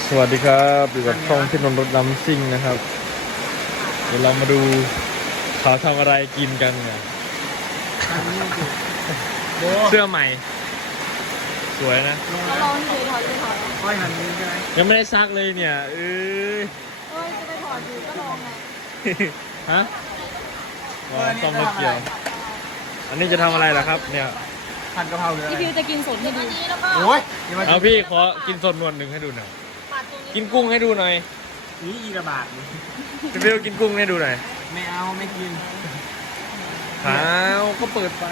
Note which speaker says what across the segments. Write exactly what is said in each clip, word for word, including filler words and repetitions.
Speaker 1: สวัสดีครับอยู่กับช่องที่นนท์รถน้ำซิ่งนะครับเดี๋ยวเรามาดูเขาทำอะไรกินกันเนี่ยเสื้อใหม่สวยนะ
Speaker 2: แล้วเราที่เคยถอดจะไปถอด
Speaker 3: ค่อยหันนี้ใช่ไหม
Speaker 1: ยังไม่ได้ซักเลยเนี่ยเอ้ย
Speaker 2: เอ้ยจะไปถอดอยู่ก็ลองไง
Speaker 1: ฮะอ๋อซ่อมรถเกี่ยว อันนี้จะทำอะไรล่ะครับเนี่ย
Speaker 3: ผัดกะเพราหรืออะไร
Speaker 2: พี่พิวจะกินสดให้ดูแล้วก็
Speaker 3: โอ้ยอย่ามา
Speaker 1: เอาพี่ขอกินสดนวลหนึ่งให้ดูหน่อย
Speaker 2: ปาดตรงนี้
Speaker 1: กินกุ้งให้ดูหน่อย
Speaker 3: นี่อีกระบาดนี่
Speaker 1: พี่ฟิวกินกุ้งให้ดูหน่อย
Speaker 3: ไม่เอาไม่กิน
Speaker 1: ขาวก็เปิดไฟ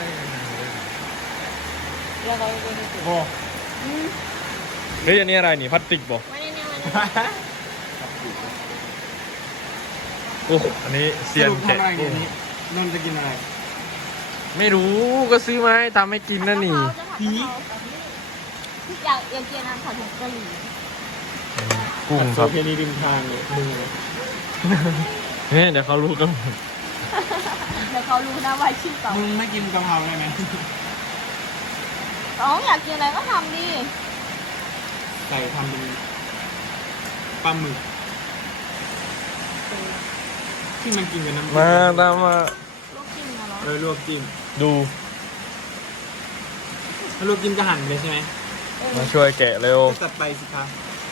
Speaker 2: แล้วเราไปดูสิ
Speaker 3: โอ้
Speaker 2: อืม
Speaker 1: เฮ้ยอันนี้อะไรนี่พลาสติกบอก
Speaker 2: ไม่ได้เนี่ยมัน
Speaker 1: โอ้อันนี้เซียน
Speaker 3: สรุป
Speaker 1: แกะ
Speaker 3: ทำอะไร
Speaker 1: กุ้
Speaker 3: เนี่ย
Speaker 1: ง
Speaker 3: นี่นนท์จะกินอะไร
Speaker 1: ไม่รู้ก็ซื้อมาให้ทำให้กินนั่นนี่
Speaker 2: จะผัดกะเพราอยากอยากกินน้ำผัดผงกะหรี่
Speaker 1: กุ้ง
Speaker 3: ผัด
Speaker 1: ค
Speaker 3: โซ
Speaker 1: รับ
Speaker 3: เพนีริมทางเนี่ยมึงเลย
Speaker 1: เฮ้ยเดี๋ยวเขารู้กันหมด
Speaker 2: เดี๋ยวเขารู้นะว่าชื่อเก่า
Speaker 3: มึงไม่กินกะเพราได้ไหม
Speaker 2: น้องอยากกินอะไรก็ทำดิ
Speaker 3: ใส่ทำเป็นปลาหมึกที่มันกินกับน้ำ
Speaker 1: มาตามมา
Speaker 2: ลูกจิ้มนะเนาะ
Speaker 3: เออลวกจิ้ม
Speaker 1: ดู
Speaker 3: ถ้าลวกจิ้มจะหั่นเลยใช่ไหม
Speaker 1: มาช่วยแกะเร็ว
Speaker 3: ก็ตัดไปสิครับ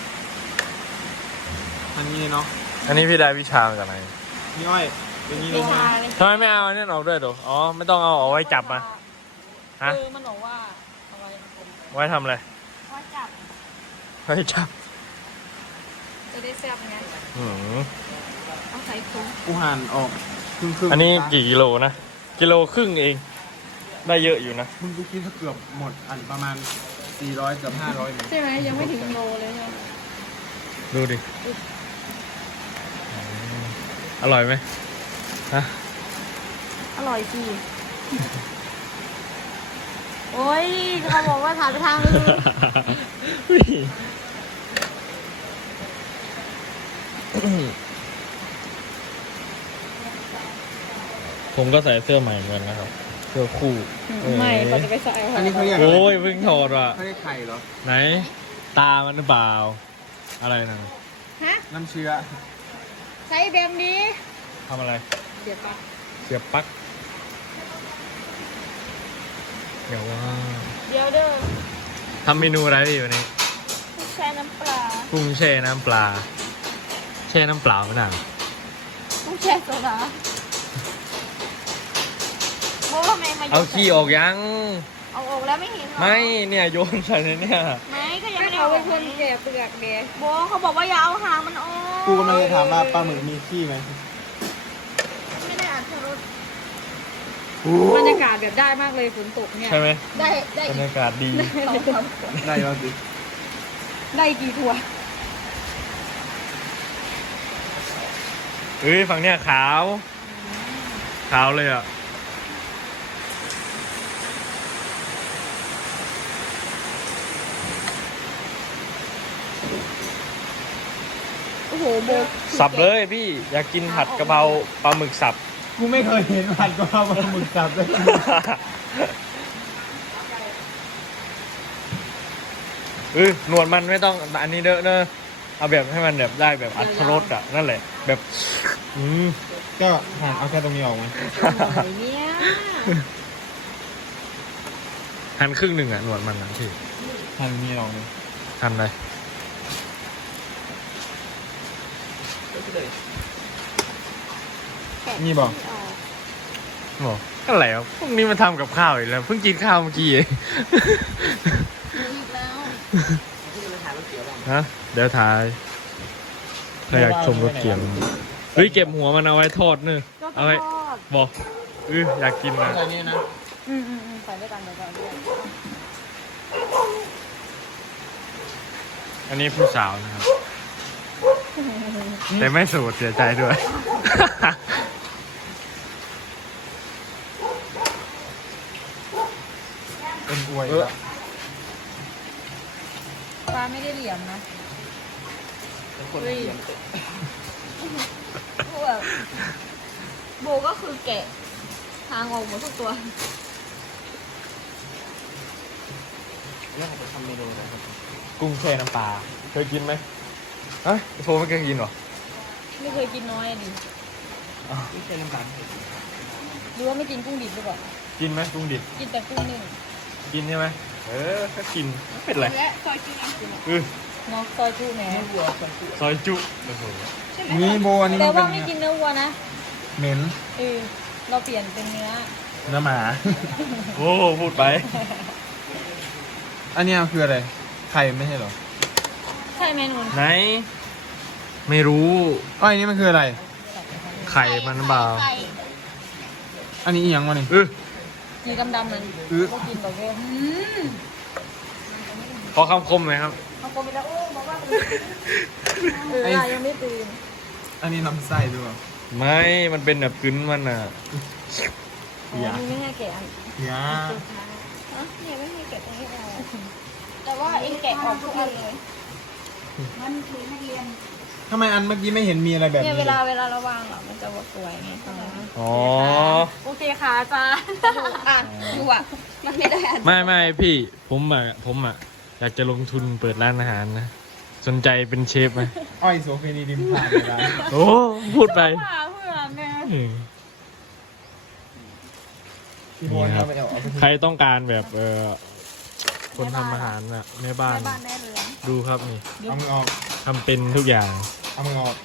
Speaker 3: อันนี้เลยเนาะ
Speaker 1: อันนี้พี่ได้วิชามาจากไหน
Speaker 3: นี่อ้อยเป็นนี้เล
Speaker 2: เดี๋
Speaker 3: ย
Speaker 2: ยว
Speaker 3: ใช่ไหม
Speaker 2: มาเลย
Speaker 1: ทำไมไม่เอาอันนี้ออกด้วยดูอ๋อไม่ต้องเอาเอาไว้จับมาฮะ
Speaker 2: เออมันบอกว่าเอาไว้
Speaker 1: ไว้ทำอะไร
Speaker 2: ไว้จับ
Speaker 1: ไว้จับ
Speaker 2: จะได้แซ่บไง
Speaker 1: อืม
Speaker 2: เอาใส่ถุง
Speaker 3: กูหั่นออกครึ่งครึ่ง
Speaker 1: อันนี้กี่กิโลนะกิโลครึ่งเอง ได้เยอะอยู่นะ
Speaker 3: มึงกูคิดว่าเกือบหมดอันประมาณสี่ร้อยเกือบห้าร้อยเลย
Speaker 2: ใช่ไหมยังไม่ถึงโลเลยเนี่ย
Speaker 1: ดูดิอืมอร่อยไหมฮะ
Speaker 2: อร่อยสิโอ้ยเขาบอกว่าถ่ายไปทางอื่น
Speaker 1: ผมก็ใส่เสื้อใหม่เหมือนกันนะครับ เสื้อคู่
Speaker 2: ไม่เขาจะไปใส่
Speaker 3: อันนี้เขาเรียกอะไร
Speaker 1: โอ้ยเพิ่งถอดว่ะ
Speaker 3: เขาเรียกไข่เหรอ
Speaker 1: ไหน ตามันหรือเปล่า อะไรนะ
Speaker 2: ฮะ
Speaker 3: น้ำเชื้อ
Speaker 2: ใส่แบบนี้
Speaker 1: ทำอะไร
Speaker 2: เดี๋ยวปะ
Speaker 1: เสียบปลั๊กเดี๋ยวว่า
Speaker 2: เดี๋ยวเด้อ
Speaker 1: ทำเมนูอะไรพี่วันนี้
Speaker 2: ใช้น้ำปลา
Speaker 1: กุ้งแช่น้ำปลา แช่น้ำเปล่าไม่น่า
Speaker 2: ต้องแช่โซดาโอ้ทำไมมาโยน
Speaker 1: เอาขี้ออกยัง
Speaker 2: เอาออกแล้วไม่เห็นเหรอ
Speaker 1: ไม่เนี่ยโยนใส่ในเนี่ย
Speaker 2: ไม่ก็ยังไม่ได้เอาเป็นคนแก่เปลือกเด็กโบเขาบอกว่าอย่าเอาหางมันออก
Speaker 3: กูกำลังจะถามว่าปลาหมึกมีขี้ไหม
Speaker 2: ไม่ได้อ่านรถ
Speaker 4: บรรยากาศแบบได้มากเลยฝนตกเนี่ย
Speaker 1: ใช่ไหม
Speaker 2: ได้ได้
Speaker 1: บรรยากาศดี
Speaker 2: สองสาม
Speaker 3: ได้แล้วสิ
Speaker 4: ได้กี่ทัวร์
Speaker 1: เอ้ยฝั่งเนี้ยขาว ขาวเลยอ่ะ
Speaker 2: โอ้โหโบ
Speaker 1: สับเลยพี่ อยากกินผัดกะเพราปลาหมึกสับ
Speaker 3: กูไม่เคยเห็นผัดกะเพราปลาหมึกสับเลย
Speaker 1: เออหนวดมันไม่ต้องอันนี้เด้อเนอะเอาแบบให้มันแบบได้แบบอัตรสอ่ะนั่นแหละ แบบอืม
Speaker 3: ก็หั่นเอาแค่ตรงนี้ออกไหม
Speaker 4: อะไรเนี่ย
Speaker 1: หั่นครึ่งหนึ่งอ่ะหนวดมันนะพี่
Speaker 3: หั่นตรงนี้ออกไหม
Speaker 1: หั่นเลย
Speaker 3: นี่บอก
Speaker 1: บอกก็แล้วพวกนี้มาทำกับข้าวอีกแล้วเพิ่งกินข้าวเมื่อกี้เอง
Speaker 2: อีกแล้ว
Speaker 1: ฮะเดี๋ยวถ่ายถ้าอยากชมรถเกียร์เฮ้ยเก็บหัวมันเอาไว้ทอดเนอะ
Speaker 2: ก็
Speaker 1: เอาไว้
Speaker 2: ทอด
Speaker 1: บอกเอออยากกินนะ
Speaker 3: ใส่นี่นะ
Speaker 2: อืมอืมอืมใส่ด้วยกันเดี๋ยวก่อนด้วย
Speaker 1: อันนี้ผู้สาวนะครับ แต่ไม่สูดเสียใจด้วย
Speaker 3: เป็นอวย
Speaker 1: เออ
Speaker 4: ปลาไม่ได้เหลี่ยมนะ
Speaker 3: คนเขียน
Speaker 2: โบแบบโบก็คือแกะทางออกหมดทุกตัว
Speaker 3: เรื่องของทำเมนูนะครับ
Speaker 1: กุ้งแช่น้ำปลาเคยกินไหมฮะโฟไม่เคยกินเหรอ
Speaker 4: ไม่เคยกินน้อยอะดิ
Speaker 3: ไม่ใช่น้ำตาล
Speaker 4: หรือว่าไม่กินกุ้งดิบหรือเปล่า
Speaker 1: กินไหมกุ้งดิบ
Speaker 4: กินแต่กุ้งนึ่ง
Speaker 1: กินใช่ไหมเออก็กินไม่เป็นไร
Speaker 2: และซอยจุยังกิน
Speaker 1: เออ
Speaker 4: เนาะซอยจุแหน
Speaker 3: ไม่วัวใส่ตัว
Speaker 1: ซอยจุโอ้โห
Speaker 3: นี่โบอันนี้
Speaker 4: แต่
Speaker 3: มันเป็
Speaker 4: ว่าน ไม่กินเนื้อวัวนะ
Speaker 3: เหม็น
Speaker 4: เออเราเปลี่ยนเป็นเนื้อ
Speaker 3: เนื้อหมา
Speaker 1: โอ้พูดไป
Speaker 3: อันเนี้ยคืออะไรไข่ไม่ใช่เหรอ
Speaker 4: ใช่ไหมนุ่น
Speaker 1: ไหน ไม่รู้
Speaker 3: อ้อยอันนี้มันคืออะไร
Speaker 1: ไข่มันเปล่า
Speaker 2: ไข่
Speaker 3: อันนี้อีหยังวะนี่
Speaker 1: เออ
Speaker 4: สีดำๆมัน
Speaker 3: อื้อ
Speaker 4: ก็กินแบบเว้ย
Speaker 1: ขอคำคมหน่อยครับ
Speaker 4: เขาโกไปแล้วโอ้บอกว่าเออเรายังไม่ตื่น
Speaker 3: อันนี้น้ำไส้ด้วย
Speaker 1: ไม่ มันเป็นแบบกึ้นมันอ่ะ
Speaker 4: อ๋อมึงไม่ให้แกะอัน
Speaker 3: ยา
Speaker 2: ฮะเนี่ยไม่ให้แกะตรงนี้ออกแต่ว่าเองแกะออกทุกอันเลย
Speaker 3: ทำไมอันเมื่อกี้ไม่เห็นมีอะไรแบบ
Speaker 2: เนี่ย
Speaker 3: นี้
Speaker 2: เวลาเวลาเราวางอ่ะมันจะสวยไงตรงนั้น
Speaker 1: อ๋อ
Speaker 4: โอเคค่ะอาจารย์
Speaker 2: อ่ะดูอ่ะมันไม่ได้อัน
Speaker 1: ไม่ไม่พี่ ผมอ่ะ ผมอ่ะ อยากจะลงทุนเปิดร้านอาหารนะ สนใจเป็นเชฟไหม
Speaker 3: อ้อยโซเฟนีดินผ่านเลยนะ
Speaker 1: โอ้ พูดไป
Speaker 4: ผ่าเพื่อนเนี่ย
Speaker 1: อืม
Speaker 3: พี่โบนเอาไปเอาเอาไป
Speaker 1: ใครต้องการแบบเออคนทำอาหารน่ะแม่บ้าน
Speaker 2: แม่บ้านแม่เรือน
Speaker 1: ดูครับนี่
Speaker 3: เอามือออก
Speaker 1: ทำเป็นทุกอย่าง
Speaker 3: เอามือออก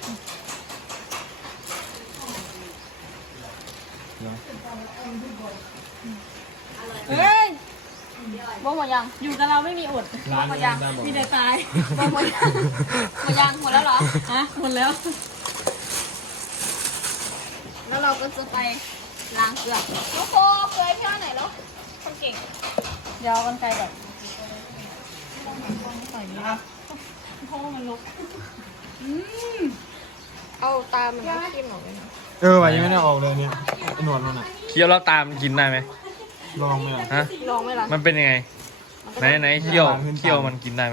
Speaker 4: เฮ้ย
Speaker 2: บ้งหมดยัง
Speaker 4: อยู่กับเราไม่มีอด
Speaker 3: ร้าน
Speaker 2: หมดยัง
Speaker 3: ได้บอก
Speaker 4: มีแต่ตาย
Speaker 2: บ้งหมดยังหมดยังหมดแล้วเหรอ
Speaker 4: ฮะหมดแล้ว
Speaker 2: แล้วเราก็จะไปล้างเกลือโอ้โหเกลือพี่อ้อไหนแล้วคนเก่ง
Speaker 4: เดี๋ยวเอากันไกลแบบใส่นี้อ่ะเพราะว่ามันลก
Speaker 2: เอาตามันไม่กินหรอกเลยนะ
Speaker 3: เออว่ะยังไม่ได้ออกเลยเนี่ยไอ้หนวดมันอ่ะ
Speaker 1: เคี้ยวแล้วตามกินได้ไหม
Speaker 3: ลองไหมล่ะ
Speaker 1: ฮะ
Speaker 2: ลองไหมล่ะ
Speaker 1: มันเป็นยังไง ไหนไหนเคี้ยว
Speaker 3: ขึ้นตาม
Speaker 1: เคี้ยวมันกินได้ไหม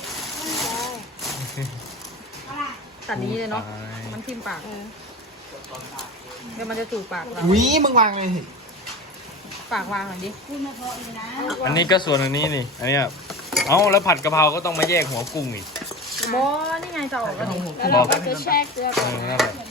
Speaker 4: ตัดนี้เลยเนาะ
Speaker 1: ไป
Speaker 4: มันทิ่มปากเดี๋ยวมันจะถูกปากเรา
Speaker 3: อุ้ยมึงวางเลยสิ
Speaker 4: ปากวางหน่อยดิ
Speaker 1: อันนี้ก็ส่วนอันนี้นี่ อันเนี้ยเอ้าแล้วผัดกะเพราก็ต้องมาแยกหัวกุ้งอีก
Speaker 4: โบนี่ไงจะออกแล้วนี่
Speaker 2: แล้วเราก็จะแช่เกลือ
Speaker 1: เอ
Speaker 2: ก่อน
Speaker 1: อนั่นแหละ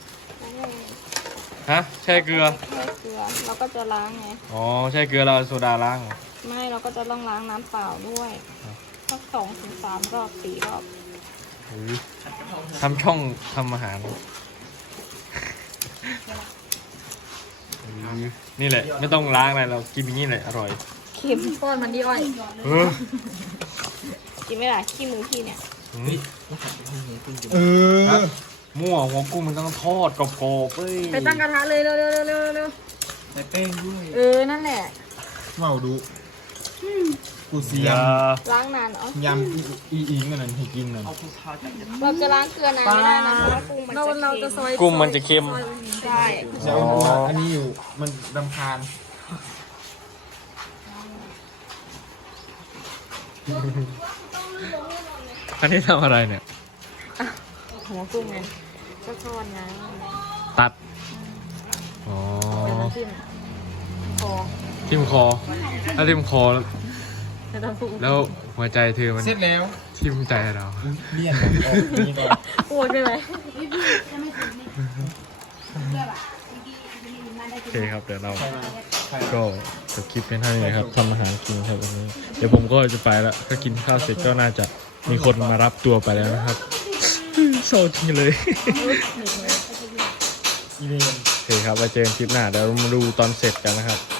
Speaker 1: ฮะแช่เกลือ
Speaker 2: แช่เกลือเราก็จะล้างไง
Speaker 1: อ๋อแช่เกลือเราเอาโซดาล้างเหรอ
Speaker 2: ไม่เราก็จะต้องล้างน้ำเปล่าด้วยสักสองถึงสามรอบสี่รอบ
Speaker 1: หรือทำช่องทำอาหารหรือนี่แหละ ไม่ต้องล้างอะไรเรากินอย่างนี้แหละอร่อย
Speaker 2: เค็ม
Speaker 4: ป้อนมันดีอ้อย
Speaker 1: เออ
Speaker 2: กินไม่ได้ขี้มือพี่เนี่ย
Speaker 1: อืม
Speaker 3: เออ
Speaker 1: มั่วหัวกุ้งมันต้องทอดกรอบๆเอ้ย
Speaker 4: ไปตั้งกระทะเลยเร็วเร็วเร็วเร็วเร็ว
Speaker 3: ใส่แป้งด้วย
Speaker 4: เออนั่นแหละ
Speaker 3: เมาดูกูเสี
Speaker 1: อย ย่าม
Speaker 2: ล้างนานเหรอย
Speaker 3: ำอีอีอิงกันนั่นให้กินนั่น
Speaker 2: เราจะล้างเกลือนานไม่ได้นะเพราะว่ากุ้งมัน
Speaker 4: เรา
Speaker 2: จะ
Speaker 4: เราจะซ
Speaker 2: เค็ม
Speaker 4: อย
Speaker 1: กุ้งมันจะเค็ม
Speaker 4: ซอย
Speaker 2: ใช่
Speaker 3: จะเอาหัวอันนี้อยู่มันรำคาญ
Speaker 1: อันนี้ทำอะไรเนี่ย
Speaker 4: หัวกุ้งไงก็ทอดไง
Speaker 1: ตัด อ๋อ
Speaker 4: เดี๋ยวน้ำจิ้มคอ
Speaker 1: ทิ่มคอ ถ้าทิ่มคอแล้ว
Speaker 4: จะต้องฟู
Speaker 1: แล้วหัวใจเธอมัน
Speaker 3: เสร็จแล้ว
Speaker 1: ทิ่มใจเรา
Speaker 3: เลี่ยนมันออกนี่ก่อน
Speaker 4: ปวดไปเลย
Speaker 1: โอเคครับ เดี๋ยวเรา
Speaker 3: ใช่ไหมใช่
Speaker 1: ก็จบคลิปเป็นเท่านี้นะครับทำอาหารกินครับวันนี้ เดี๋ยวผมก็จะไปแล้วถ้ากินข้าวเสร็จก็น่าจะมีคนมารับตัวไปแล้วนะครับเศร้าจริงเลย
Speaker 3: อีเลียน
Speaker 1: โอเคครับไว้เจอกันคลิปหน้าเดี๋ยวเรามาดูตอนเสร็จกันนะครับ